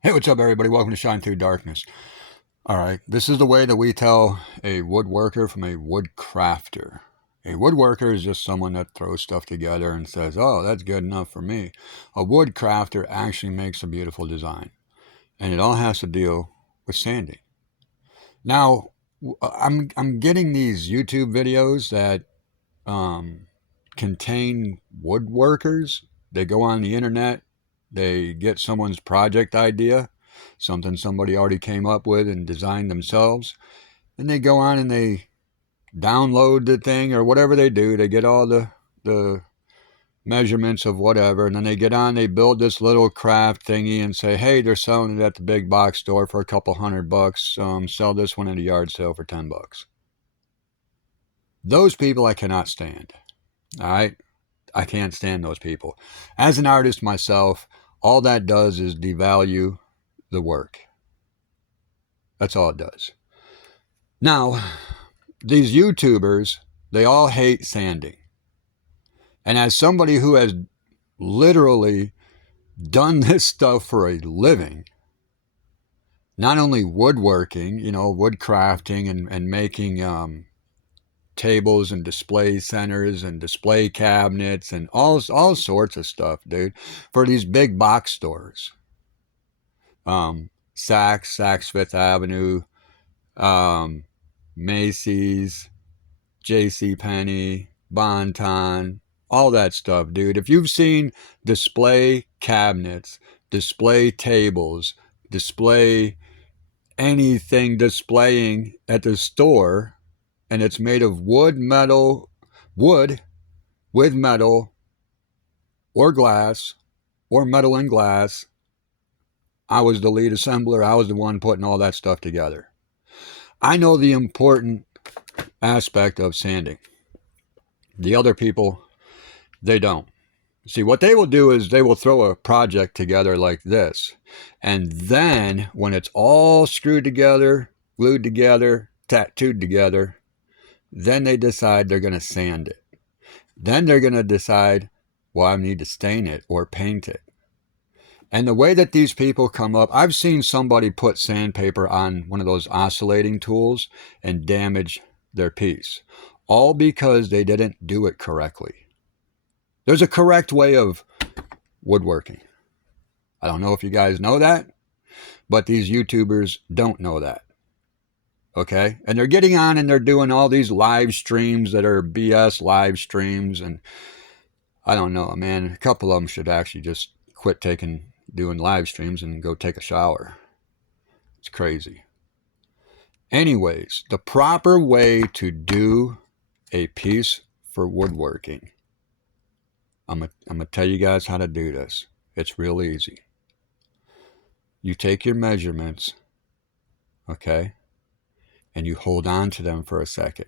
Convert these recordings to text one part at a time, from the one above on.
Hey, what's up, everybody? Welcome to Shine Through Darkness. All right, this is the way that we tell a woodworker from a wood crafter. A woodworker is just someone that throws stuff together and says, oh, that's good enough for me. A wood crafter actually makes a beautiful design, and it all has to deal with sanding. Now, I'm getting these YouTube videos that um, contain woodworkers. They go on the internet, they get someone's project idea, something somebody already came up with and designed themselves, and they go on and they download the thing or whatever they do. They get all the measurements of whatever, and then they get on, they build this little craft thingy and say, hey, they're selling it at the big box store for a couple $100. Sell this one at a yard sale for $10. Those people I cannot stand. All right. I can't stand those people. As an artist myself, all that does is devalue the work. That's all it does. Now, these YouTubers, they all hate sanding. And as somebody who has literally done this stuff for a living, not only woodworking, wood crafting and making tables and display centers and display cabinets and all sorts of stuff, dude, for these big box stores. Saks Fifth Avenue, Macy's, J.C. Penney, Bon-Ton, all that stuff, dude. If you've seen display cabinets, display tables, display anything displaying at the store, and it's made of wood with metal or glass or metal and glass, I was the lead assembler. I was the one putting all that stuff together. I know the important aspect of sanding. The other people, they don't. See, what they will do is they will throw a project together like this. And then when it's all screwed together, glued together, tattooed together, then they decide they're going to sand it. Then they're going to decide, well, I need to stain it or paint it. And the way that these people come up, I've seen somebody put sandpaper on one of those oscillating tools and damage their piece, all because they didn't do it correctly. There's a correct way of woodworking. I don't know if you guys know that, but these YouTubers don't know that. Okay? And they're getting on and they're doing all these live streams that are BS live streams. And I don't know, man. A couple of them should actually just quit doing live streams and go take a shower. It's crazy. Anyways, the proper way to do a piece for woodworking. I'm going to tell you guys how to do this. It's real easy. You take your measurements, okay, and you hold on to them for a second.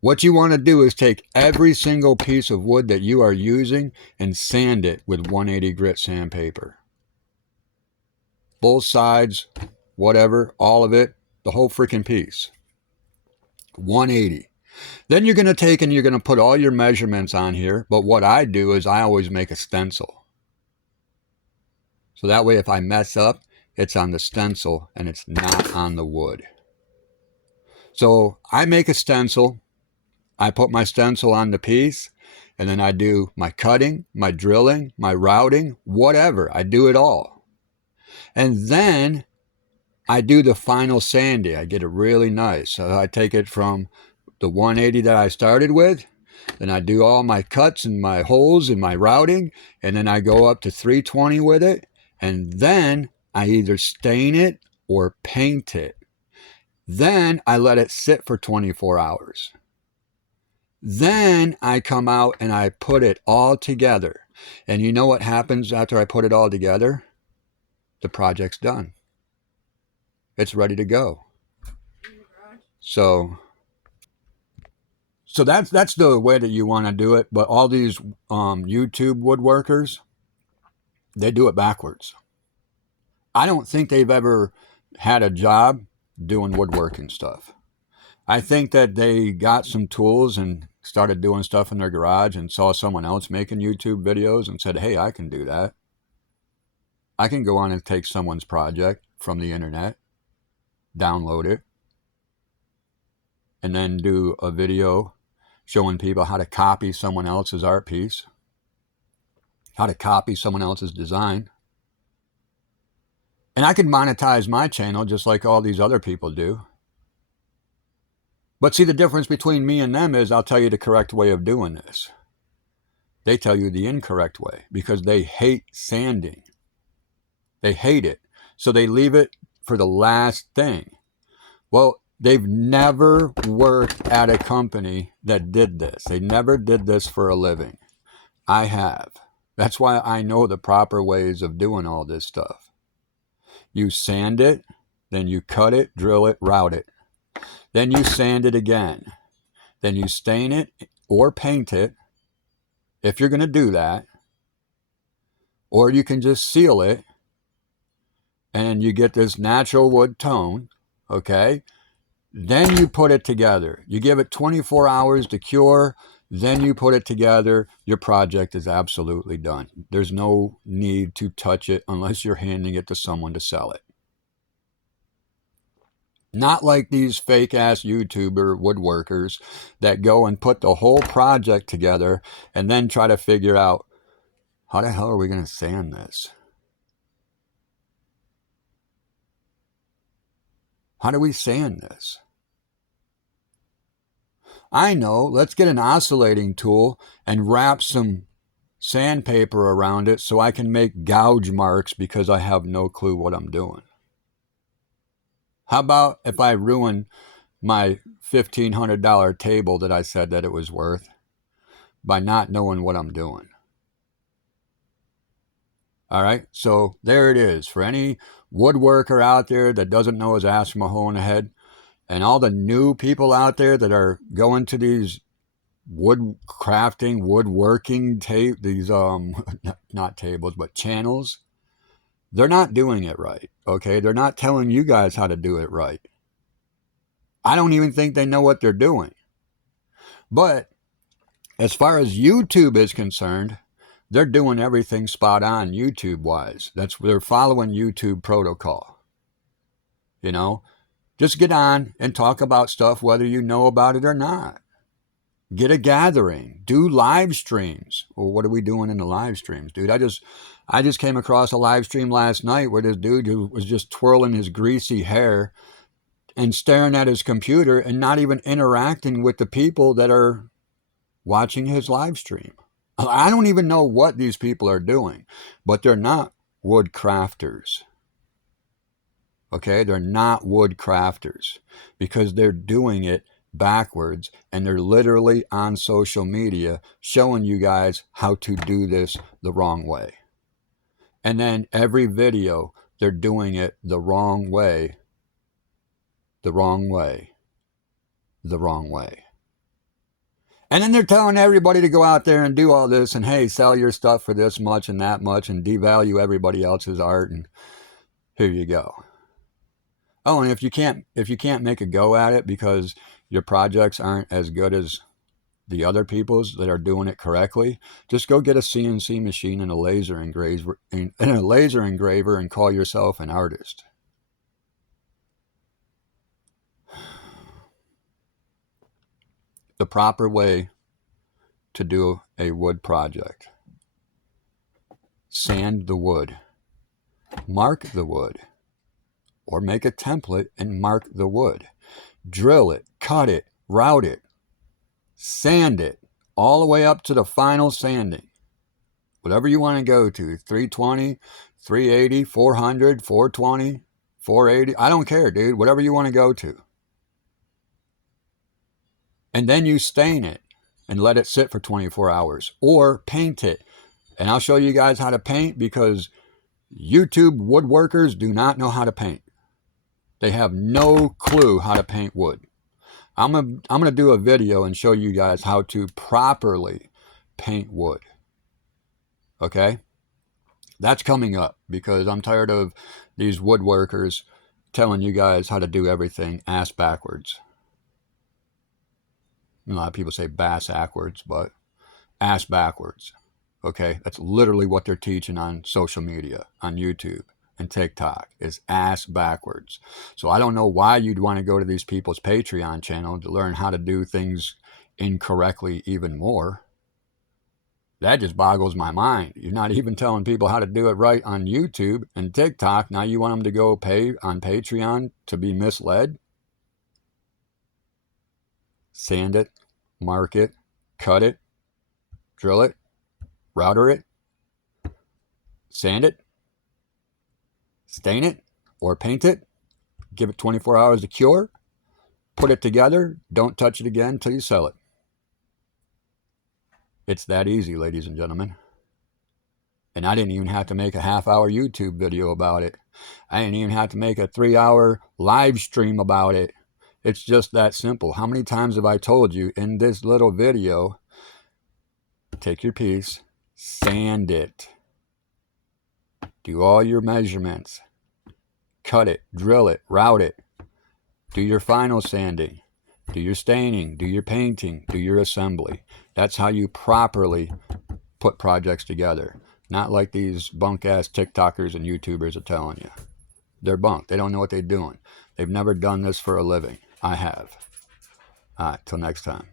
What you want to do is take every single piece of wood that you are using and sand it with 180 grit sandpaper. Both sides, whatever, all of it, the whole freaking piece. 180. Then you're going to take and you're going to put all your measurements on here. But what I do is I always make a stencil. So that way if I mess up, it's on the stencil and it's not on the wood. So I make a stencil. I put my stencil on the piece. And then I do my cutting, my drilling, my routing, whatever. I do it all. And then I do the final sanding. I get it really nice. So I take it from the 180 that I started with, then I do all my cuts and my holes and my routing, and then I go up to 320 with it, and then I either stain it or paint it. Then I let it sit for 24 hours. Then I come out and I put it all together. And you know what happens after I put it all together? The project's done. It's ready to go. So that's the way that you want to do it. But all these YouTube woodworkers, they do it backwards. I don't think they've ever had a job doing woodworking stuff. I think that they got some tools and started doing stuff in their garage and saw someone else making YouTube videos and said, hey, I can do that. I can go on and take someone's project from the internet, download it, and then do a video showing people how to copy someone else's art piece, how to copy someone else's design. And I can monetize my channel just like all these other people do. But see, the difference between me and them is I'll tell you the correct way of doing this. They tell you the incorrect way because they hate sanding. They hate it. So they leave it for the last thing. Well, they've never worked at a company that did this. They never did this for a living. I have. That's why I know the proper ways of doing all this stuff. You sand it, then you cut it, drill it, route it. Then you sand it again. Then you stain it or paint it, if you're going to do that. Or you can just seal it, and you get this natural wood tone, okay? Then you put it together. You give it 24 hours to cure, then you put it together. Your project is absolutely done. There's no need to touch it unless you're handing it to someone to sell it. Not like these fake-ass YouTuber woodworkers that go and put the whole project together and then try to figure out, how the hell are we going to sand this? How do we sand this? I know, let's get an oscillating tool and wrap some sandpaper around it so I can make gouge marks because I have no clue what I'm doing. How about if I ruin my $1,500 table that I said that it was worth by not knowing what I'm doing? All right, so there it is. For any woodworker out there that doesn't know his ass from a hole in the head, and all the new people out there that are going to these wood crafting, woodworking these not tables, but channels, they're not doing it right, okay? They're not telling you guys how to do it right. I don't even think they know what they're doing. But as far as YouTube is concerned, they're doing everything spot on YouTube-wise. They're following YouTube protocol. You know, just get on and talk about stuff whether you know about it or not. Get a gathering. Do live streams. Well, what are we doing in the live streams, dude? I just came across a live stream last night where this dude who was just twirling his greasy hair and staring at his computer and not even interacting with the people that are watching his live stream. I don't even know what these people are doing, but they're not wood crafters. Okay, they're not wood crafters because they're doing it backwards, and they're literally on social media showing you guys how to do this the wrong way. And then every video, they're doing it the wrong way, the wrong way, the wrong way. And then they're telling everybody to go out there and do all this and, hey, sell your stuff for this much and that much and devalue everybody else's art, and here you go. Oh, and if you can't make a go at it because your projects aren't as good as the other people's that are doing it correctly, just go get a CNC machine and a laser engraver and call yourself an artist. The proper way to do a wood project: sand the wood, mark the wood, or make a template and mark the wood. Drill it, cut it, route it, sand it, all the way up to the final sanding. Whatever you want to go to, 320, 380, 400, 420, 480. I don't care, dude. Whatever you want to go to. And then you stain it and let it sit for 24 hours. Or paint it. And I'll show you guys how to paint because YouTube woodworkers do not know how to paint. They have no clue how to paint wood. I'm gonna do a video and show you guys how to properly paint wood. Okay? That's coming up because I'm tired of these woodworkers telling you guys how to do everything ass backwards. A lot of people say bass backwards, but ass backwards. Okay, that's literally what they're teaching on social media, on YouTube and TikTok, is ass backwards. So I don't know why you'd want to go to these people's Patreon channel to learn how to do things incorrectly even more. That just boggles my mind. You're not even telling people how to do it right on YouTube and TikTok. Now you want them to go pay on Patreon to be misled? Sand it, mark it, cut it, drill it, router it, sand it, stain it, or paint it, give it 24 hours to cure, put it together, don't touch it again until you sell it. It's that easy, ladies and gentlemen. And I didn't even have to make a half-hour YouTube video about it. I didn't even have to make a 3-hour live stream about it. It's just that simple. How many times have I told you in this little video, take your piece, sand it, do all your measurements, cut it, drill it, route it, do your final sanding, do your staining, do your painting, do your assembly. That's how you properly put projects together. Not like these bunk-ass TikTokers and YouTubers are telling you. They're bunk. They don't know what they're doing. They've never done this for a living. I have. All right, till next time.